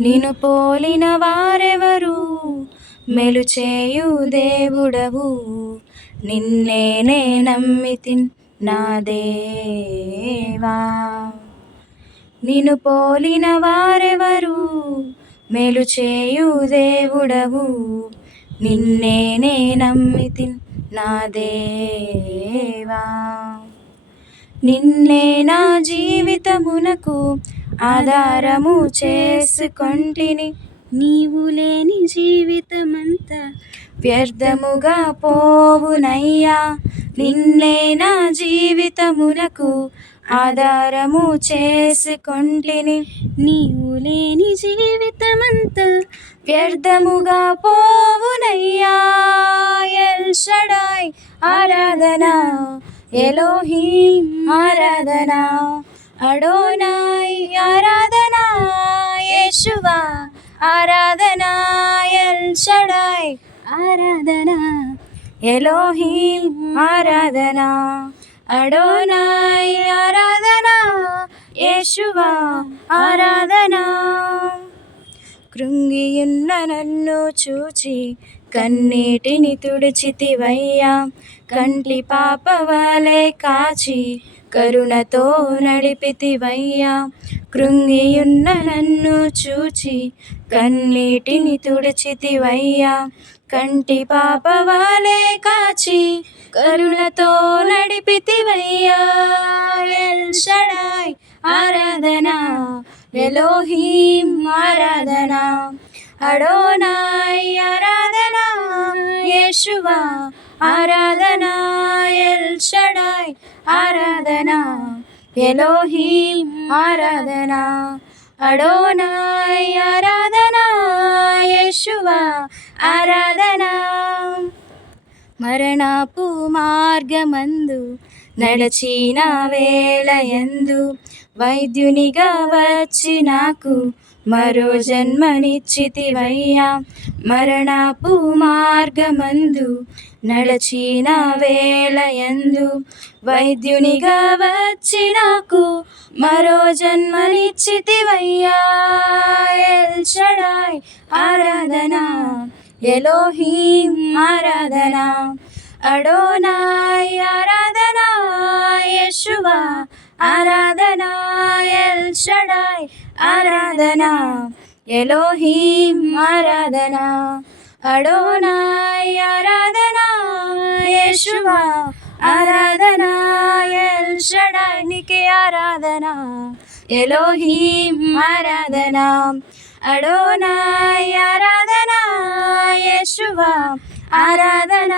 నిన్ను పోలిన వారెవరు, మెలుచేయు దేవుడవు, నిన్నే నమ్మితిన్ నా దేవా. నిన్ను పోలిన వారెవరు, మెలుచేయు దేవుడవు, నిన్నే నమ్మితిన్ నా దేవా. నిన్నే నా జీవితమునకు ఆధారము చేసుకొంటిని, నీవు లేని జీవితమంతా వ్యర్థముగా పోవునయ్యా. నిన్నే నా జీవితమునకు ఆధారము చేసుకొంటిని, నీవు లేని జీవితమంతా వ్యర్థముగా పోవునయ్యా. ఎల్ షడాయ్ ఆరాధన, ఎలోహీం ఆరాధన, అడోనాయ్ ఆరాధన, యేషువా ఆరాధన, ఎల్ షడాయ్ ఆరాధన, ఎలోహీం ఆరాధన, అడోనాయ్ ఆరాధన, యేషువా ఆరాధన. కృంగియున్న నన్ను చూచి కన్నీటిని తుడిచితివయ్యా. కంటి పాపవలే కాచి కరుణతో నడిపితివయ్యా. కృంగియున్న నన్ను చూచి కన్నీటిని తుడిచితివయ్యా. కంటి పాపవలే కాచి కరుణతో నడిపితివయ్యా. ఎల్ షడాయ్ ఆరాధన, ఎలోహీం ఆరాధన, అడోనాయ్ ఆరాధన, యేషువా ఆరాధన, ఎల్ షడాయ్ ఆరాధన, ఎలోహీం ఆరాధన, అడోనాయ్ ఆరాధన, యేషువా ఆరాధన. మరణపు మార్గమందు నడచిన వేళయందు వైద్యునిగా వచ్చి నాకు మరో జన్మనిచ్చితివయ్యా. మరణపు మార్గమందు నడచిన వేళయందు వైద్యునిగా వచ్చి నాకు మరో జన్మనిచ్చితివయ్యా. ఎల్ షడాయ్ ఆరాధన, ఎలోహీం ఆరాధన, అడోనాయ్ ఆరాధన, యేషువా ఆరాధన, ఎల్ షడాయ్ ఆరాధన, ఎలోహీం ఆరాధన, అడోనాయ్ ఆరాధన, యేషువా ఆరాధన, ఎల్ షడాయ్ నీకే ఆరాధన, ఎలోహీం ఆరాధన, అడోనాయ్ ఆరాధన, యేషువా ఆరాధన,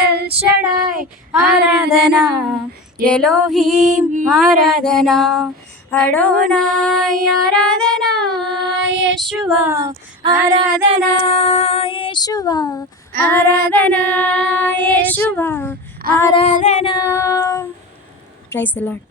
ఎల్ షడాయ్ ఆరాధన, ఎలోహీం ఆరాధన, అడోనాయ్ ఆరాధన, యేషువా ఆరాధన, యేషువా ఆరాధన, యేషువా ఆరాధన. Praise the lord.